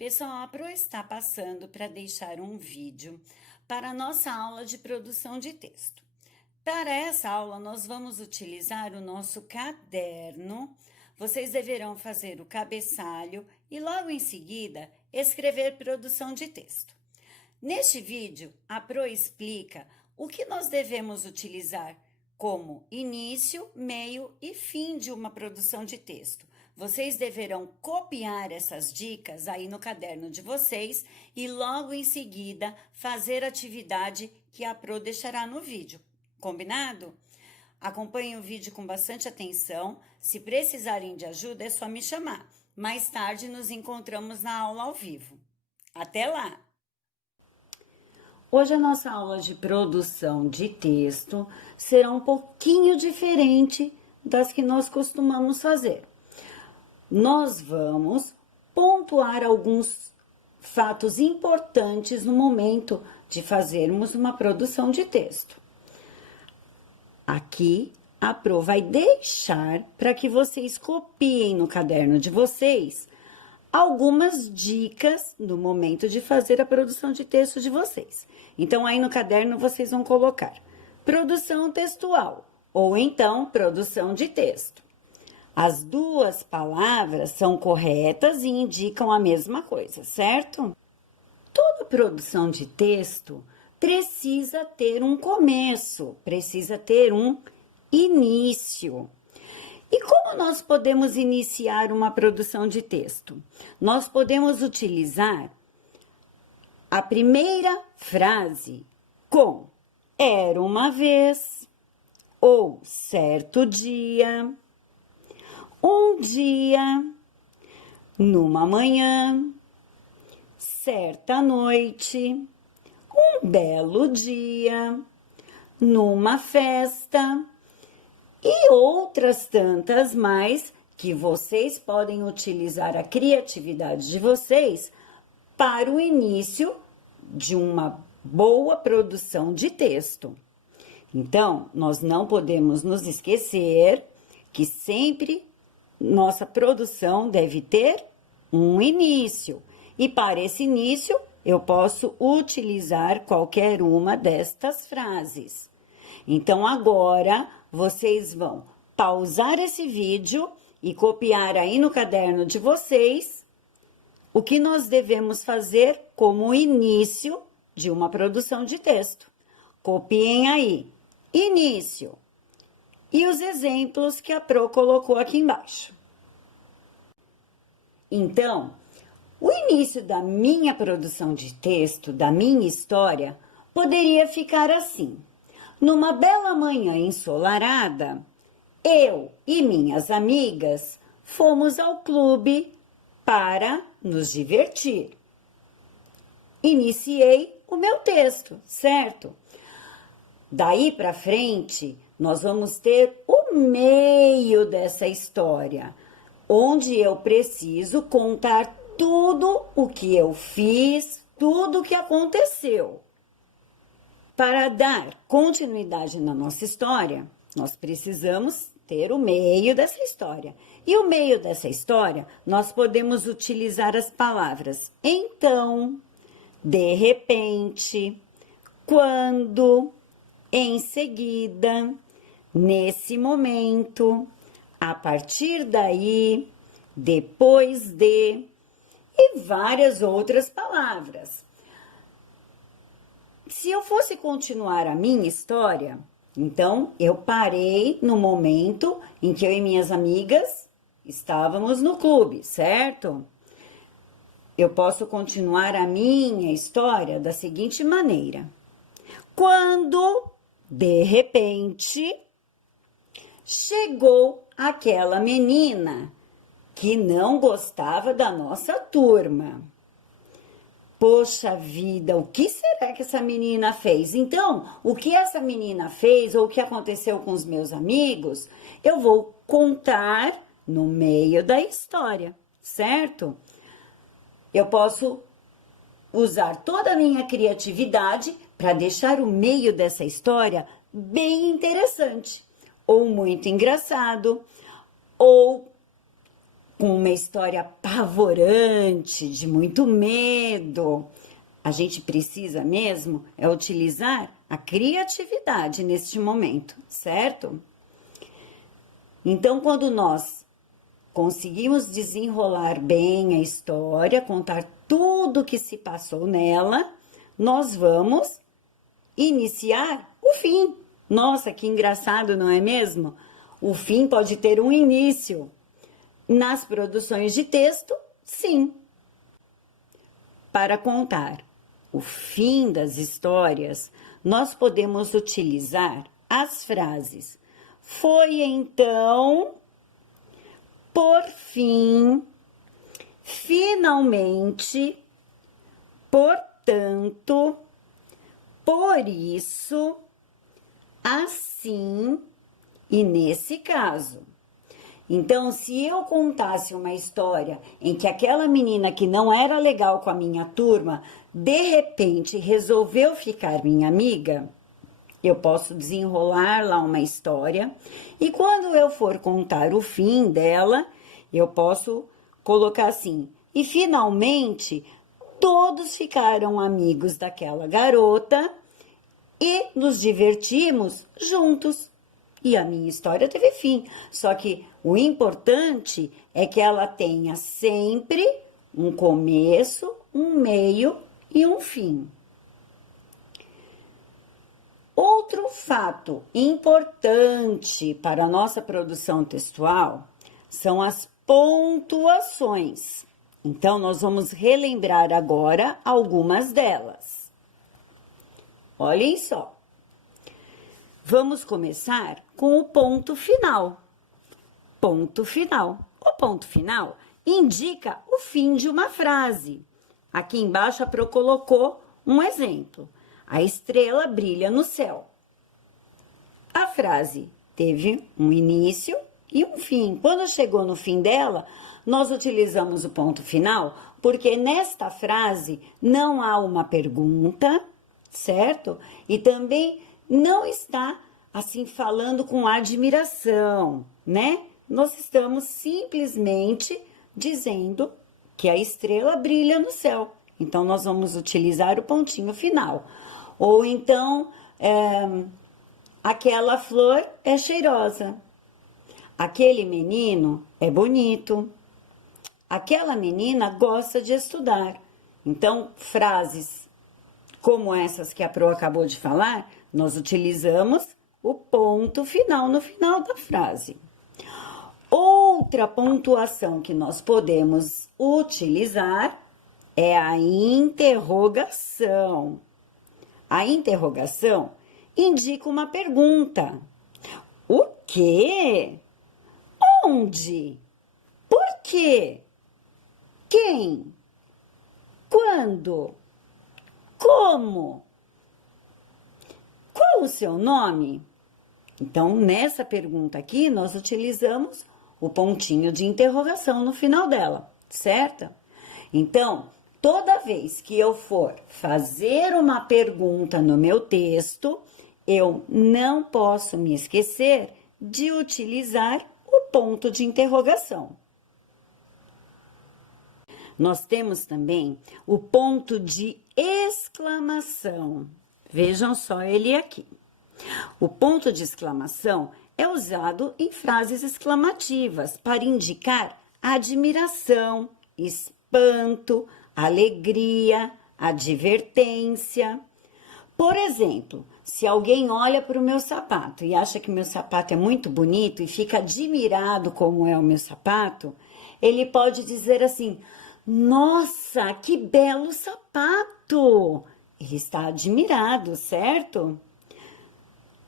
Pessoal, a Pro está passando para deixar um vídeo para a nossa aula de produção de texto. Para essa aula, nós vamos utilizar o nosso caderno. Vocês deverão fazer o cabeçalho e logo em seguida escrever produção de texto. Neste vídeo, a Pro explica o que nós devemos utilizar como início, meio e fim de uma produção de texto. Vocês deverão copiar essas dicas aí no caderno de vocês e logo em seguida fazer a atividade que a Pro deixará no vídeo. Combinado? Acompanhem o vídeo com bastante atenção. Se precisarem de ajuda, é só me chamar. Mais tarde nos encontramos na aula ao vivo. Até lá! Hoje a nossa aula de produção de texto será um pouquinho diferente das que nós costumamos fazer. Nós vamos pontuar alguns fatos importantes no momento de fazermos uma produção de texto. Aqui, a Pro vai deixar para que vocês copiem no caderno de vocês algumas dicas no momento de fazer a produção de texto de vocês. Então, aí no caderno vocês vão colocar produção textual ou então produção de texto. As duas palavras são corretas e indicam a mesma coisa, certo? Toda produção de texto precisa ter um começo, precisa ter um início. E como nós podemos iniciar uma produção de texto? Nós podemos utilizar a primeira frase com era uma vez ou certo dia. Um dia, numa manhã, certa noite, um belo dia, numa festa e outras tantas mais que vocês podem utilizar a criatividade de vocês para o início de uma boa produção de texto. Então, nós não podemos nos esquecer que sempre nossa produção deve ter um início. E para esse início, eu posso utilizar qualquer uma destas frases. Então, agora, vocês vão pausar esse vídeo e copiar aí no caderno de vocês o que nós devemos fazer como início de uma produção de texto. Copiem aí. Início. E os exemplos que a Pro colocou aqui embaixo. Então, o início da minha produção de texto, da minha história, poderia ficar assim. Numa bela manhã ensolarada, eu e minhas amigas fomos ao clube para nos divertir. Iniciei o meu texto, certo? Daí para frente, nós vamos ter o meio dessa história, onde eu preciso contar tudo o que eu fiz, tudo o que aconteceu. Para dar continuidade na nossa história, nós precisamos ter o meio dessa história. E o meio dessa história, nós podemos utilizar as palavras então, de repente, quando, em seguida, nesse momento, a partir daí, depois de e várias outras palavras. Se eu fosse continuar a minha história, então eu parei no momento em que eu e minhas amigas estávamos no clube, certo? Eu posso continuar a minha história da seguinte maneira. Quando, de repente, chegou aquela menina que não gostava da nossa turma. Poxa vida, o que será que essa menina fez? Então, o que essa menina fez ou o que aconteceu com os meus amigos, eu vou contar no meio da história, certo? Eu posso usar toda a minha criatividade para deixar o meio dessa história bem interessante, ou muito engraçado, ou com uma história apavorante, de muito medo. A gente precisa mesmo é utilizar a criatividade neste momento, certo? Então, quando nós conseguimos desenrolar bem a história, contar tudo o que se passou nela, nós vamos iniciar o fim. Nossa, que engraçado, não é mesmo? O fim pode ter um início. Nas produções de texto, sim. Para contar o fim das histórias, nós podemos utilizar as frases foi então, por fim, finalmente, portanto, por isso, assim e nesse caso. Então, se eu contasse uma história em que aquela menina que não era legal com a minha turma, de repente resolveu ficar minha amiga, eu posso desenrolar lá uma história e quando eu for contar o fim dela, eu posso colocar assim: e finalmente todos ficaram amigos daquela garota e nos divertimos juntos. E a minha história teve fim. Só que o importante é que ela tenha sempre um começo, um meio e um fim. Outro fato importante para a nossa produção textual são as pontuações. Então, nós vamos relembrar agora algumas delas. Olhem só. Vamos começar com o ponto final. Ponto final. O ponto final indica o fim de uma frase. Aqui embaixo a Pro colocou um exemplo. A estrela brilha no céu. A frase teve um início e um fim. Quando chegou no fim dela, nós utilizamos o ponto final, porque nesta frase não há uma pergunta, certo? E também não está assim falando com admiração, né? Nós estamos simplesmente dizendo que a estrela brilha no céu. Então, nós vamos utilizar o pontinho final. Ou então, aquela flor é cheirosa. Aquele menino é bonito. Aquela menina gosta de estudar. Então, frases como essas que a Pro acabou de falar, nós utilizamos o ponto final no final da frase. Outra pontuação que nós podemos utilizar é a interrogação. A interrogação indica uma pergunta. O quê? Onde? Por quê? Quem? Quando? Como? Qual o seu nome? Então, nessa pergunta aqui, nós utilizamos o pontinho de interrogação no final dela, certo? Então, toda vez que eu for fazer uma pergunta no meu texto, eu não posso me esquecer de utilizar o ponto de interrogação. Nós temos também o ponto de exclamação. Vejam só ele aqui. O ponto de exclamação é usado em frases exclamativas para indicar admiração, espanto, alegria, advertência. Por exemplo, se alguém olha para o meu sapato e acha que meu sapato é muito bonito e fica admirado como é o meu sapato, ele pode dizer assim: nossa, que belo sapato! Ele está admirado, certo?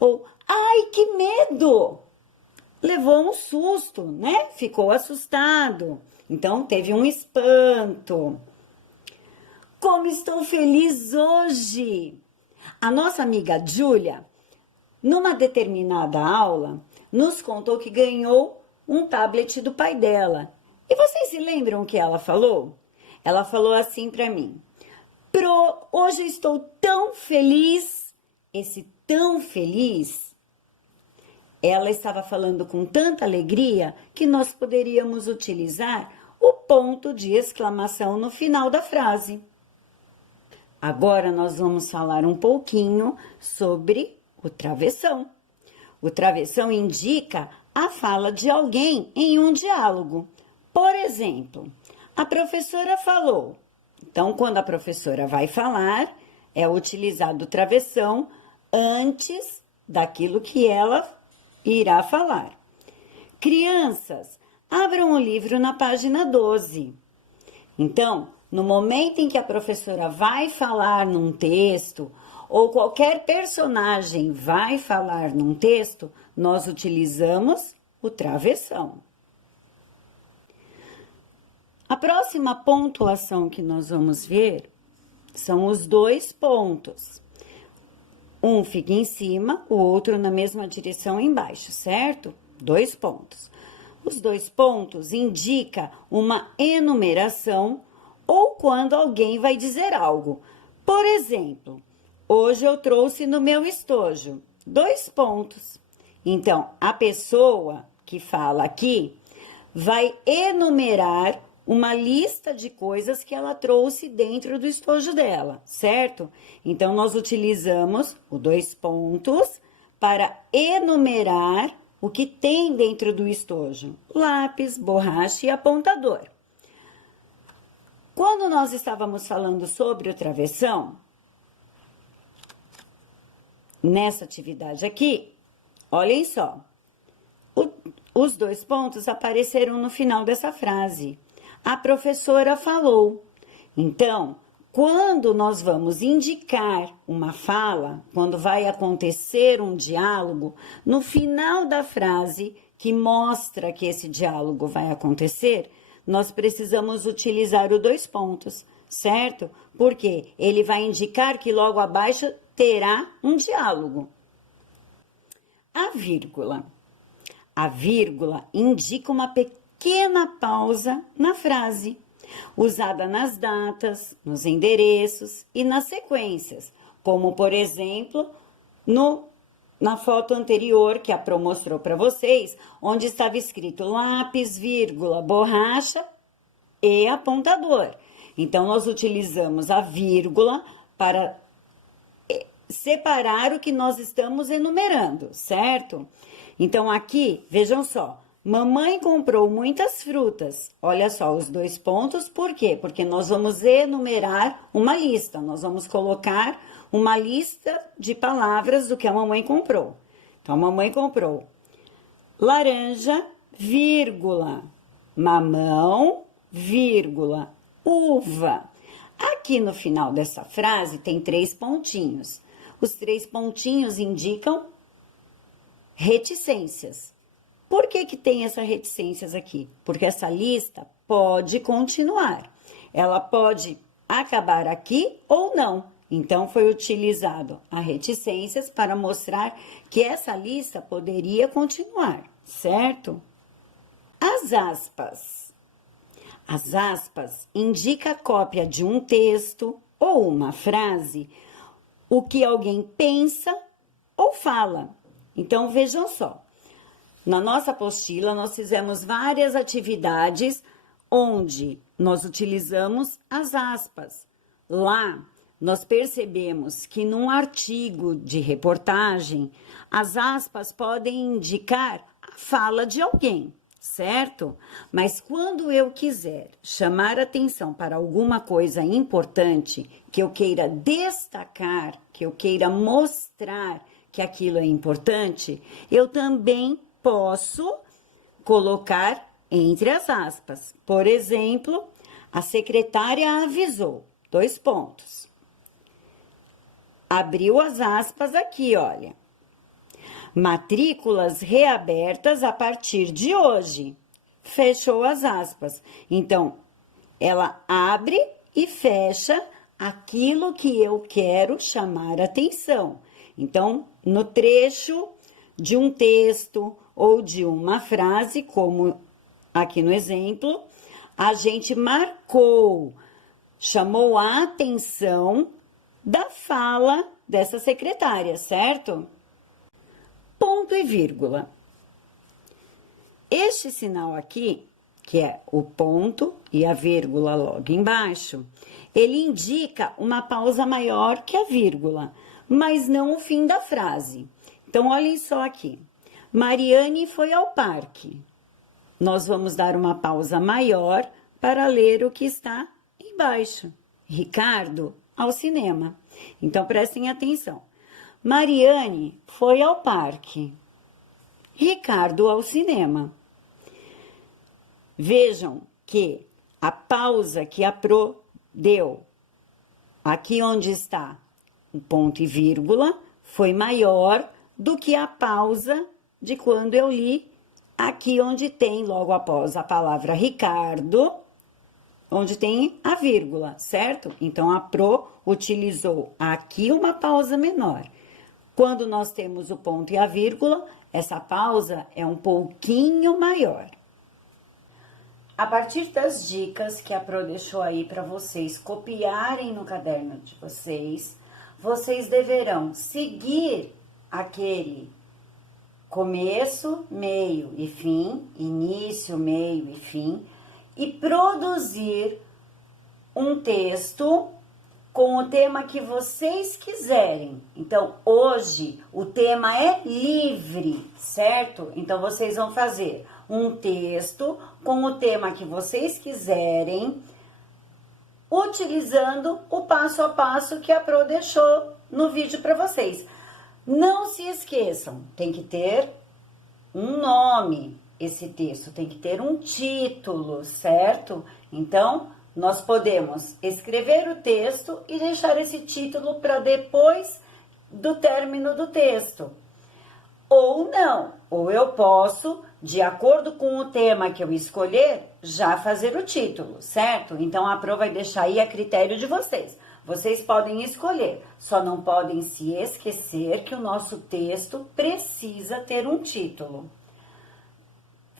Ou, ai, que medo! Levou um susto, né? Ficou assustado. Então, teve um espanto. Como estou feliz hoje! A nossa amiga Júlia, numa determinada aula, nos contou que ganhou um tablet do pai dela. E vocês se lembram o que ela falou? Ela falou assim para mim: Pro, hoje eu estou tão feliz. Esse tão feliz ela estava falando com tanta alegria que nós poderíamos utilizar o ponto de exclamação no final da frase. Agora nós vamos falar um pouquinho sobre o travessão. O travessão indica a fala de alguém em um diálogo. Por exemplo, a professora falou. Então, quando a professora vai falar, é utilizado o travessão antes daquilo que ela irá falar. Crianças, abram o livro na página 12. Então, no momento em que a professora vai falar num texto, ou qualquer personagem vai falar num texto, nós utilizamos o travessão. A próxima pontuação que nós vamos ver são os 2 pontos. Um fica em cima, o outro na mesma direção embaixo, certo? 2 pontos. Os 2 pontos indicam uma enumeração ou quando alguém vai dizer algo. Por exemplo, hoje eu trouxe no meu estojo 2 pontos. Então, a pessoa que fala aqui vai enumerar uma lista de coisas que ela trouxe dentro do estojo dela, certo? Então, nós utilizamos os 2 pontos para enumerar o que tem dentro do estojo: lápis, borracha e apontador. Quando nós estávamos falando sobre o travessão, nessa atividade aqui, olhem só, os 2 pontos apareceram no final dessa frase. A professora falou. Então, quando nós vamos indicar uma fala, quando vai acontecer um diálogo, no final da frase que mostra que esse diálogo vai acontecer, nós precisamos utilizar os 2 pontos, certo? Porque ele vai indicar que logo abaixo terá um diálogo. A vírgula. A vírgula indica uma pequena pausa na frase, usada nas datas, nos endereços e nas sequências, como, por exemplo, na foto anterior que a Pro mostrou para vocês, onde estava escrito lápis, vírgula, borracha e apontador. Então, nós utilizamos a vírgula para separar o que nós estamos enumerando, certo? Então, aqui, vejam só, mamãe comprou muitas frutas. Olha só, os 2 pontos, por quê? Porque nós vamos enumerar uma lista, nós vamos colocar uma lista de palavras do que a mamãe comprou. Então, a mamãe comprou laranja, vírgula, mamão, vírgula, uva. Aqui no final dessa frase tem 3 pontinhos. Os 3 pontinhos indicam reticências. Por que tem essas reticências aqui? Porque essa lista pode continuar. Ela pode acabar aqui ou não. Então, foi utilizado a reticências para mostrar que essa lista poderia continuar, certo? As aspas. As aspas indicam a cópia de um texto ou uma frase, o que alguém pensa ou fala. Então, vejam só. Na nossa apostila, nós fizemos várias atividades onde nós utilizamos as aspas. Lá, nós percebemos que num artigo de reportagem, as aspas podem indicar a fala de alguém, certo? Mas quando eu quiser chamar atenção para alguma coisa importante, que eu queira destacar, que eu queira mostrar que aquilo é importante, eu também posso colocar entre as aspas. Por exemplo, a secretária avisou. 2 pontos. Abriu as aspas aqui, olha. Matrículas reabertas a partir de hoje. Fechou as aspas. Então, ela abre e fecha aquilo que eu quero chamar atenção. Então, no trecho de um texto ou de uma frase, como aqui no exemplo, a gente marcou, chamou a atenção da fala dessa secretária, certo? ponto e vírgula. Este sinal aqui, que é o ponto e a vírgula logo embaixo, ele indica uma pausa maior que a vírgula, mas não o fim da frase. Então, olhem só aqui. Mariane foi ao parque. Nós vamos dar uma pausa maior para ler o que está embaixo. Ricardo, ao cinema. Então, prestem atenção. Mariane foi ao parque. Ricardo, ao cinema. Vejam que a pausa que a Pro deu, aqui onde está o ponto e vírgula, foi maior do que a pausa de quando eu li aqui onde tem, logo após a palavra Ricardo, onde tem a vírgula, certo? Então, a Pro utilizou aqui uma pausa menor. Quando nós temos o ponto e a vírgula, essa pausa é um pouquinho maior. A partir das dicas que a Pro deixou aí para vocês copiarem no caderno de vocês, vocês deverão seguir aquele começo, meio e fim, início, meio e fim, e produzir um texto com o tema que vocês quiserem. Então, hoje, o tema é livre, certo? Então, vocês vão fazer um texto com o tema que vocês quiserem, utilizando o passo a passo que a Pro deixou no vídeo para vocês. Não se esqueçam, tem que ter um nome, esse texto tem que ter um título, certo? Então, nós podemos escrever o texto e deixar esse título para depois do término do texto. Ou não, ou eu posso, de acordo com o tema que eu escolher, já fazer o título, certo? Então, a Pro vai deixar aí a critério de vocês. Vocês podem escolher, só não podem se esquecer que o nosso texto precisa ter um título.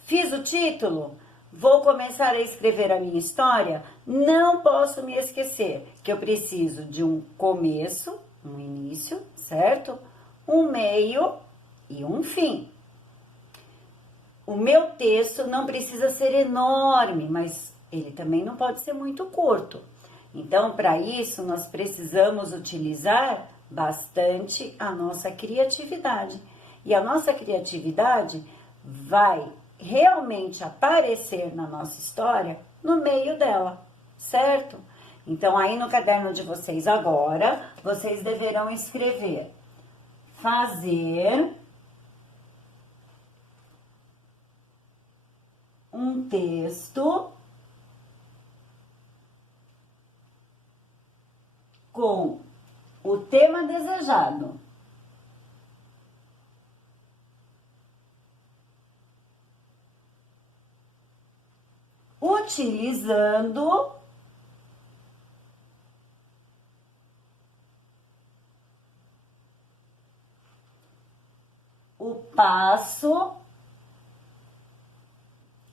Fiz o título? Vou começar a escrever a minha história? Não posso me esquecer que eu preciso de um começo, um início, certo? Um meio e um fim. O meu texto não precisa ser enorme, mas ele também não pode ser muito curto. Então, para isso, nós precisamos utilizar bastante a nossa criatividade. E a nossa criatividade vai realmente aparecer na nossa história no meio dela, certo? Então, aí no caderno de vocês agora, vocês deverão escrever fazer um texto com o tema desejado. Utilizando o passo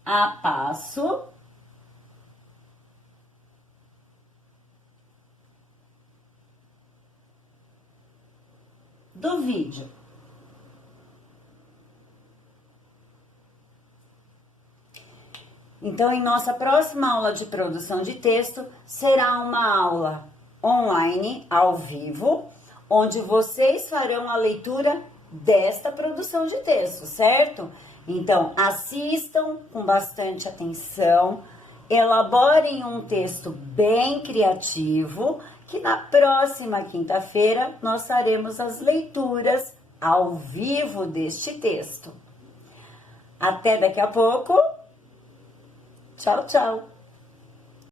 a passo do vídeo. Então, em nossa próxima aula de produção de texto, será uma aula online, ao vivo, onde vocês farão a leitura desta produção de texto, certo? Então, assistam com bastante atenção, elaborem um texto bem criativo, que na próxima quinta-feira nós faremos as leituras ao vivo deste texto. Até daqui a pouco. Tchau, tchau!